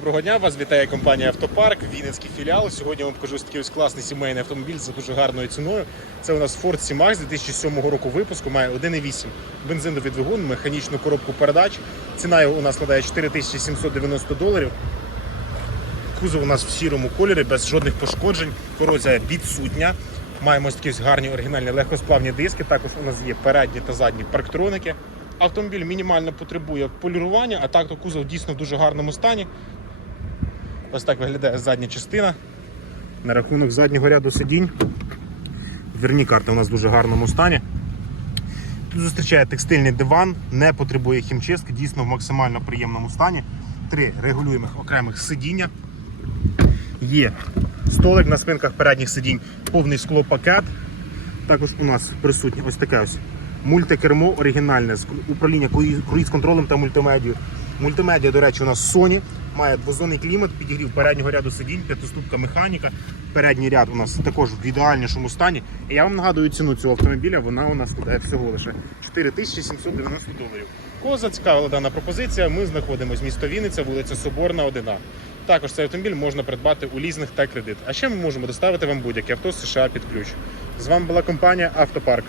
Доброго дня, вас вітає компанія Автопарк, Вінницький філіал. Сьогодні я вам покажу такий ось класний сімейний автомобіль за дуже гарною ціною. Це у нас Ford C-Max 2007 року випуску, має 1,8 бензиновий двигун, механічну коробку передач. Ціна його у нас складає 4790 доларів. Кузов у нас в сірому кольорі, без жодних пошкоджень. Корозія відсутня. Маємо ось такі ось гарні оригінальні легкосплавні диски. Також у нас є передні та задні парктроники. Автомобіль мінімально потребує полірування, а так то кузов дійсно в дуже гарному стані. Ось так виглядає задня частина. На рахунок заднього ряду сидінь. Дверні карти у нас в дуже гарному стані. Тут зустрічає текстильний диван, не потребує хімчистки, дійсно в максимально приємному стані. Три регулюємих окремих сидіння. Є столик на спинках передніх сидінь, повний склопакет. Також у нас присутнє ось таке ось мультикермо оригінальне з управління круїз-контролем та мультимедією. Мультимедіа, до речі, у нас Sony, має двозонний клімат, підігрів переднього ряду сидінь, п'ятиступка механіка. Передній ряд у нас також в ідеальнішому стані. І я вам нагадую ціну цього автомобіля, вона у нас складає всього лише 4790 доларів. Кого зацікавила дана пропозиція, ми знаходимося місто Вінниця, вулиця Соборна, 1А. Також цей автомобіль можна придбати у лізних та кредит. А ще ми можемо доставити вам будь-яке авто з США під ключ. З вами була компанія Автопарк.